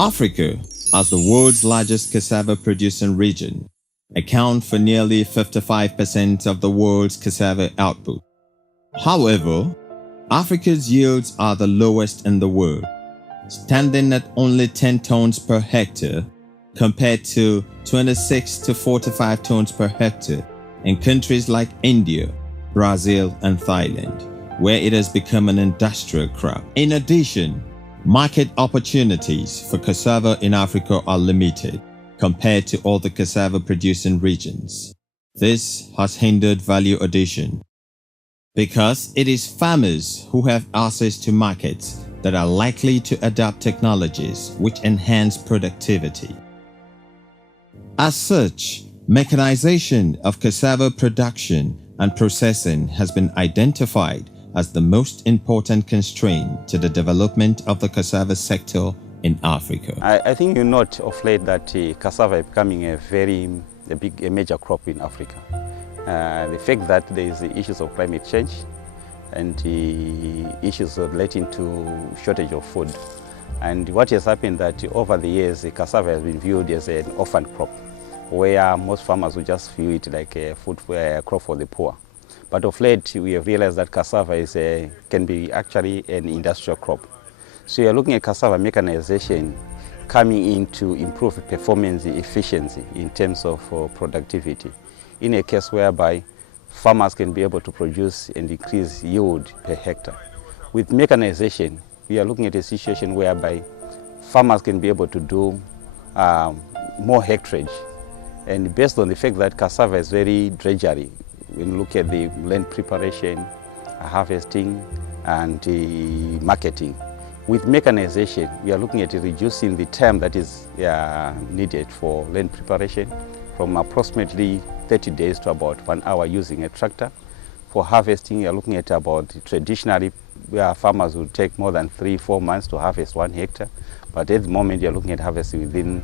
Africa, as the world's largest cassava producing region, accounts for nearly 55% of the world's cassava output. However, Africa's yields are the lowest in the world, standing at only 10 tons per hectare compared to 26 to 45 tons per hectare in countries like India, Brazil, and Thailand, where it has become an industrial crop. In addition, market opportunities for cassava in Africa are limited compared to other cassava producing regions. This has hindered value addition because it is farmers who have access to markets that are likely to adopt technologies which enhance productivity. As such, mechanization of cassava production and processing has been identified as the most important constraint to the development of the cassava sector in Africa. I think you note of late that cassava is becoming a major crop in Africa. The fact that there is the issues of climate change and the issues relating to shortage of food. And what has happened that over the years, the cassava has been viewed as an orphan crop, where most farmers will just view it like a crop for the poor. But of late, we have realized that cassava can be actually an industrial crop. So you're looking at cassava mechanization coming in to improve performance efficiency in terms of productivity, in a case whereby farmers can be able to produce and increase yield per hectare. With mechanization, we are looking at a situation whereby farmers can be able to do more hectarage. And based on the fact that cassava is very drudgery, when you look at the land preparation, harvesting, and marketing. With mechanization, we are looking at reducing the time that is needed for land preparation from approximately 30 days to about 1 hour using a tractor. For harvesting, we are looking at about traditionally where farmers would take more than 3-4 months to harvest 1 hectare. But at the moment, you're looking at harvesting within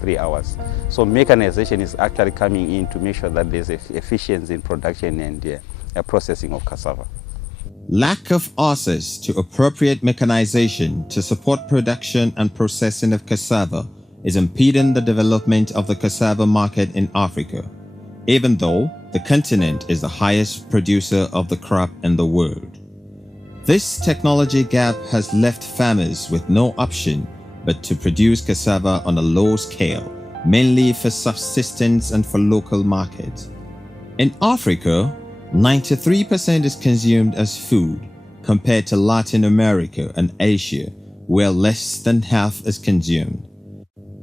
3 hours. So mechanization is actually coming in to make sure that there's efficiency in production and processing of cassava. Lack of access to appropriate mechanization to support production and processing of cassava is impeding the development of the cassava market in Africa, even though the continent is the highest producer of the crop in the world. This technology gap has left farmers with no option but to produce cassava on a low scale, mainly for subsistence and for local markets. In Africa, 93% is consumed as food, compared to Latin America and Asia, where less than half is consumed.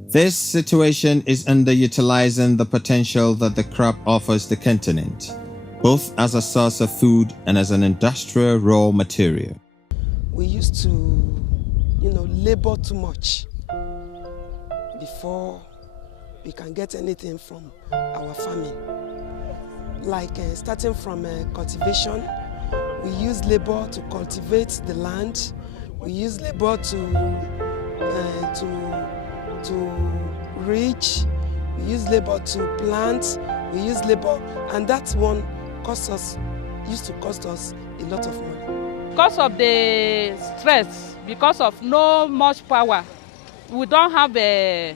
This situation is underutilizing the potential that the crop offers the continent, both as a source of food and as an industrial raw material. We used to, labor too much before we can get anything from our farming. Like starting from cultivation, we use labor to cultivate the land. We use labor to reach. We use labor to plant. We use labor, and that one used to cost us a lot of money. Because of the stress, because of no much power, we don't have a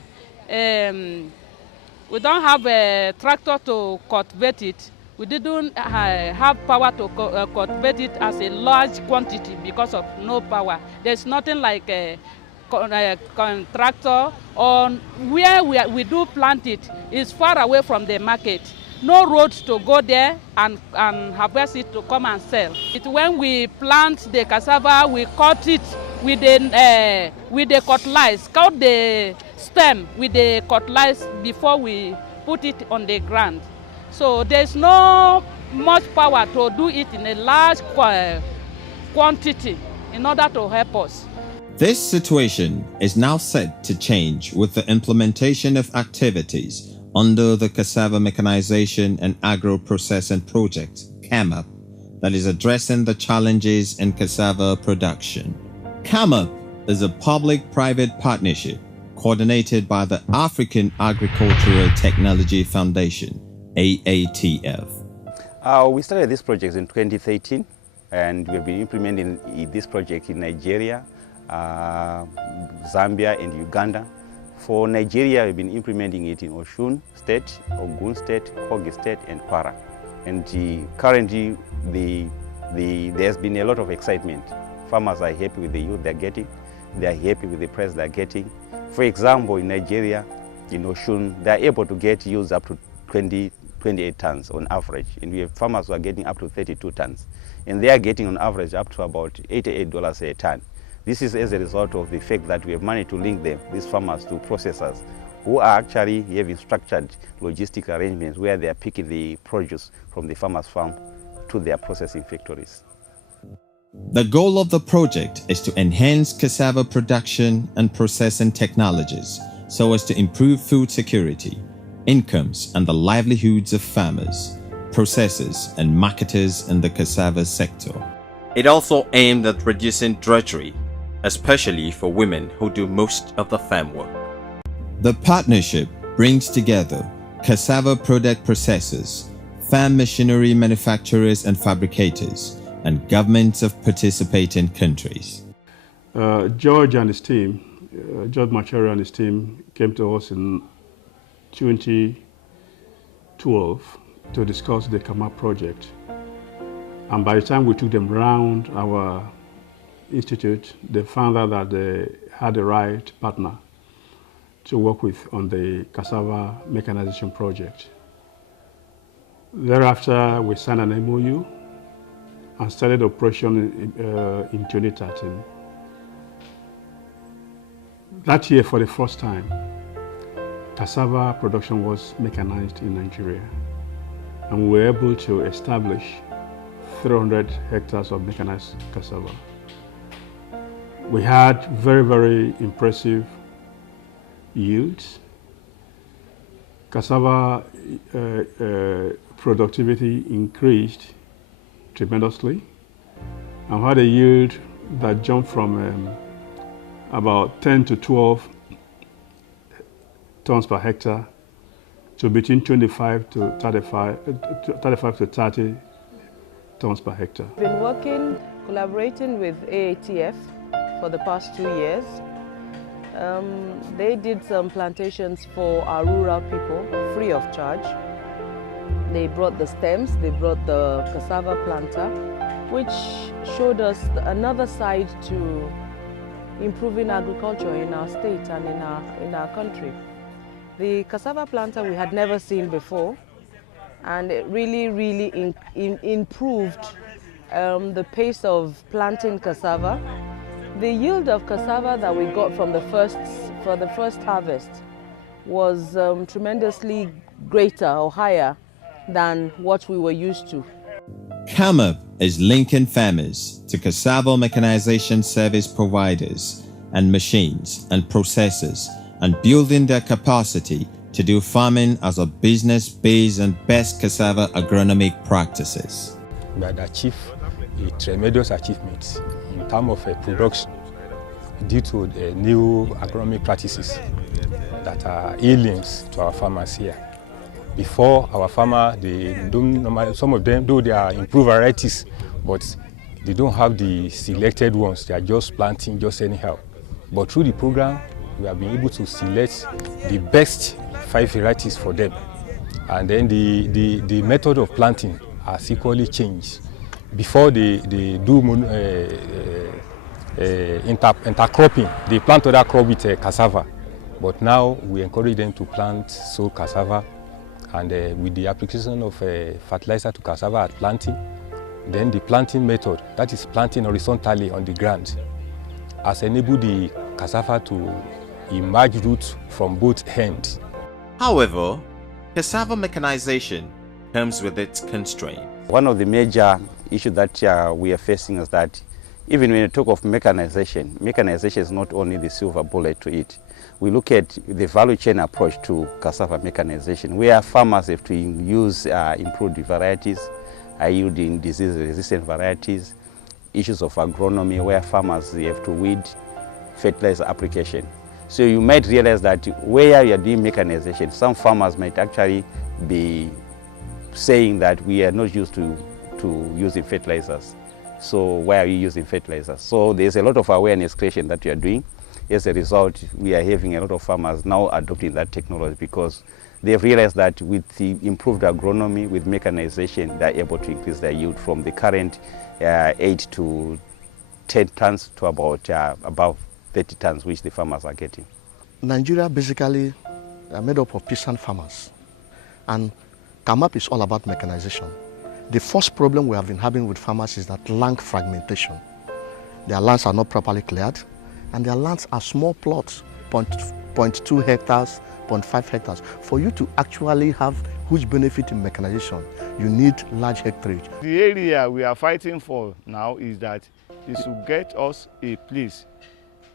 tractor to cultivate it. We didn't have power to cultivate it as a large quantity because of no power. There's nothing like a tractor, or where we do plant it is far away from the market. No roads to go there and harvest it to come and sell. When we plant the cassava, we cut it with the cutlass, cut the stem with the cutlass before we put it on the ground. So there's no much power to do it in a large quantity in order to help us. This situation is now set to change with the implementation of activities under the Cassava Mechanization and Agro Processing Project, CAMAP, that is addressing the challenges in cassava production. CAMAP is a public-private partnership coordinated by the African Agricultural Technology Foundation, AATF. We started this project in 2013, and we've been implementing this project in Nigeria, Zambia and Uganda. For Nigeria, we've been implementing it in Osun State, Ogun State, Kogi State, and Kwara. And currently, there's been a lot of excitement. Farmers are happy with the yield they're getting. They're happy with the price they're getting. For example, in Nigeria, in Osun, they're able to get yields up to 28 tons on average. And we have farmers who are getting up to 32 tons. And they are getting on average up to about $88 a ton. This is as a result of the fact that we have managed to link these farmers to processors who are actually having structured logistic arrangements where they are picking the produce from the farmer's farm to their processing factories. The goal of the project is to enhance cassava production and processing technologies so as to improve food security, incomes, and the livelihoods of farmers, processors, and marketers in the cassava sector. It also aimed at reducing drudgery, especially for women who do most of the farm work. The partnership brings together cassava product processors, farm machinery manufacturers and fabricators, and governments of participating countries. George and his team, George Machero and his team came to us in 2012 to discuss the CAMAP project. And by the time we took them around our institute, they found out that they had the right partner to work with on the Cassava Mechanization project. Thereafter, we signed an MOU and started operation in 2013. That year, for the first time, cassava production was mechanized in Nigeria, and we were able to establish 300 hectares of mechanized cassava. We had very, very impressive yields. Cassava productivity increased tremendously, and had a yield that jumped from about 10 to 12 tons per hectare to between 25 to 35 to 30 tons per hectare. We've been collaborating with AATF for the past 2 years. They did some plantations for our rural people free of charge. They brought the stems, they brought the cassava planter, which showed us another side to improving agriculture in our state and in our country. The cassava planter we had never seen before, and it really improved the pace of planting cassava. The yield of cassava that we got from the first harvest was tremendously greater or higher than what we were used to. CAMAP is linking farmers to cassava mechanization service providers and machines and processors, and building their capacity to do farming as a business based on best cassava agronomic practices. We had achieved a tremendous achievement in terms of production due to new agronomic practices that are healings to our farmers here. Before, our farmers, some of them, though they are improved varieties, but they don't have the selected ones. They are just planting just anyhow. But through the program, we have been able to select the best 5 varieties for them. And then the method of planting has equally changed. Before they do intercropping, they plant other crop with cassava. But now we encourage them to plant sole cassava, and with the application of fertilizer to cassava at planting, then the planting method, that is planting horizontally on the ground, has enabled the cassava to emerge roots from both ends. However, cassava mechanization comes with its constraints. One of the major issues that we are facing is that even when you talk of mechanization, mechanization is not only the silver bullet to it. We look at the value chain approach to cassava mechanization, where farmers have to use improved varieties, yielding disease-resistant varieties, issues of agronomy, where farmers have to weed fertilizer application. So you might realize that where you are doing mechanization, some farmers might actually be saying that we are not used to using fertilizers. So why are you using fertilizers? So there's a lot of awareness creation that we are doing. As a result, we are having a lot of farmers now adopting that technology because they've realized that with the improved agronomy, with mechanization, they're able to increase their yield from the current 8 to 10 tons to about above 30 tons, which the farmers are getting. Nigeria basically are made up of peasant farmers, and CAMAP is all about mechanization. The first problem we have been having with farmers is that land fragmentation. Their lands are not properly cleared, and their lands are small plots, 0.2 hectares, 0.5 hectares. For you to actually have huge benefit in mechanization, you need large hectarage. The area we are fighting for now is that it should get us a place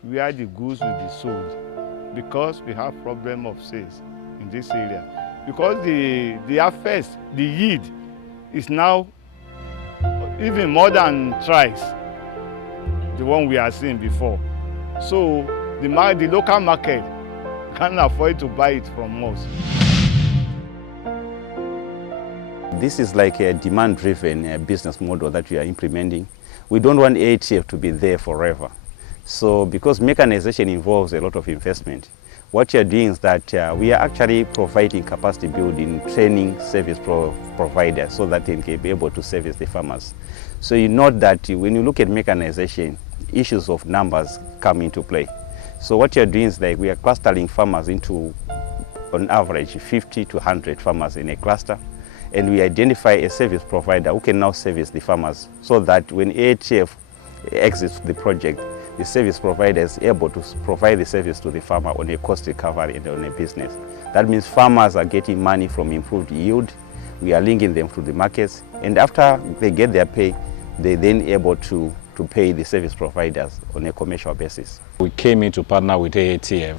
where the goods will be sold, because we have problem of sales in this area. Because the harvest, the yield is now even more than thrice the one we are seeing before. So the local market can't afford to buy it from us. This is like a demand-driven business model that we are implementing. We don't want AATF to be there forever. So because mechanization involves a lot of investment, what you're doing is that we are actually providing capacity building, training service providers so that they can be able to service the farmers. So you note that when you look at mechanization, issues of numbers come into play. So what you're doing is like we are clustering farmers into, on average, 50 to 100 farmers in a cluster. And we identify a service provider who can now service the farmers so that when AATF exits the project, the service provider is able to provide the service to the farmer on a cost recovery and on a business. That means farmers are getting money from improved yield. We are linking them to the markets. And after they get their pay, they're then able to pay the service providers on a commercial basis. We came in to partner with AATF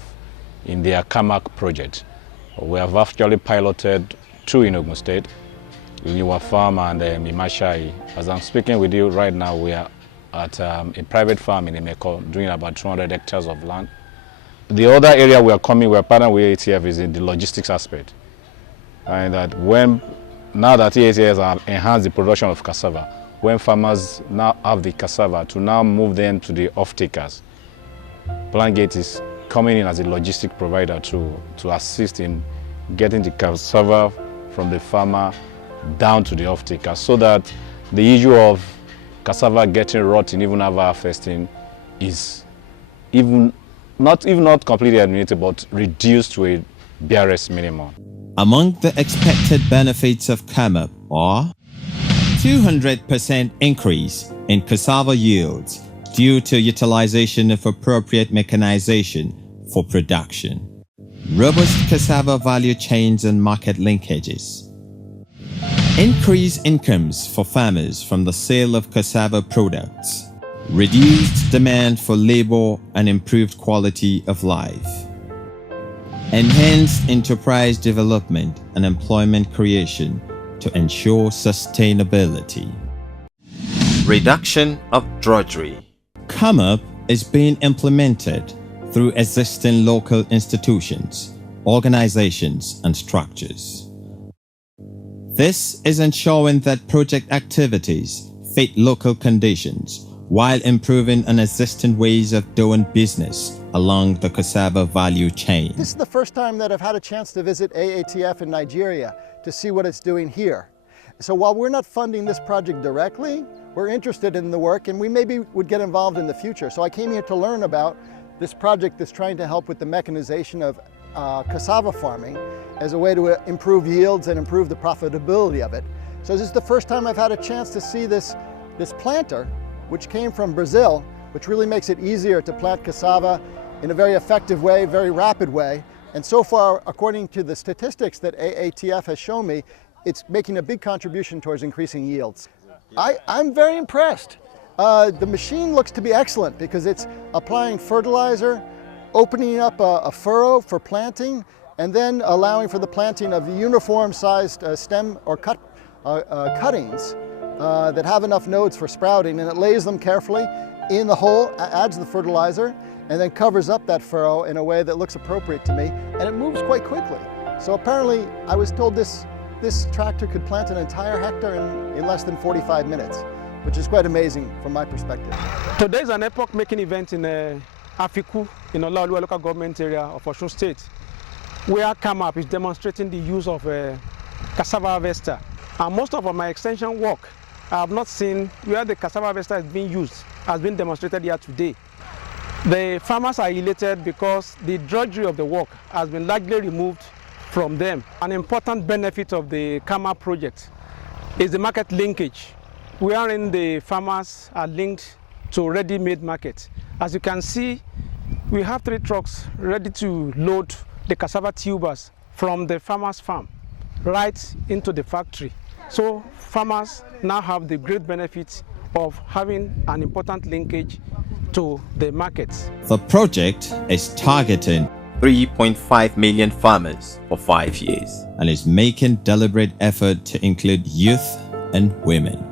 in their CAMAP project. We have actually piloted 2 in Ogun State, Liwa Farm and Mimashai. As I'm speaking with you right now, we are at a private farm in Imeko, doing about 200 hectares of land. The other area we are partnering with AATF is in the logistics aspect. And that now that AATF has enhanced the production of cassava, when farmers now have the cassava, to now move them to the off-takers. PlantGate is coming in as a logistic provider to assist in getting the cassava from the farmer down to the off-taker, so that the issue of cassava getting rotten even after harvesting is not completely eliminated, but reduced to a barest minimum. Among the expected benefits of CAMAP are 200% increase in cassava yields due to utilization of appropriate mechanization for production, robust cassava value chains and market linkages, increased incomes for farmers from the sale of cassava products, reduced demand for labor and improved quality of life, enhanced enterprise development and employment creation to ensure sustainability. Reduction of drudgery. CAMAP is being implemented through existing local institutions, organizations, and structures. This is ensuring that project activities fit local conditions while improving on existing ways of doing business along the cassava value chain. This is the first time that I've had a chance to visit AATF in Nigeria to see what it's doing here. So while we're not funding this project directly, we're interested in the work and we maybe would get involved in the future. So I came here to learn about this project that's trying to help with the mechanization of cassava farming as a way to improve yields and improve the profitability of it. So this is the first time I've had a chance to see this planter, which came from Brazil, which really makes it easier to plant cassava in a very effective way, very rapid way. And so far, according to the statistics that AATF has shown me, it's making a big contribution towards increasing yields. I'm very impressed. The machine looks to be excellent because it's applying fertilizer, opening up a furrow for planting, and then allowing for the planting of uniform-sized stem or cuttings that have enough nodes for sprouting, and it lays them carefully in the hole, adds the fertilizer, and then covers up that furrow in a way that looks appropriate to me, and it moves quite quickly. So apparently, I was told this tractor could plant an entire hectare in less than 45 minutes, which is quite amazing from my perspective. Today is an epoch-making event in Afiku, in Olaoluwa local government area of Osun State, where CAMAP is demonstrating the use of cassava harvester. And most of my extension work, I have not seen where the cassava harvester is being used, has been demonstrated here today. The farmers are elated because the drudgery of the work has been largely removed from them. An important benefit of the CAMAP project is the market linkage, wherein the farmers are linked to ready-made market. As you can see, we have 3 trucks ready to load the cassava tubers from the farmer's farm right into the factory. So farmers now have the great benefit of having an important linkage to the markets. The project is targeting 3.5 million farmers for 5 years and is making deliberate effort to include youth and women.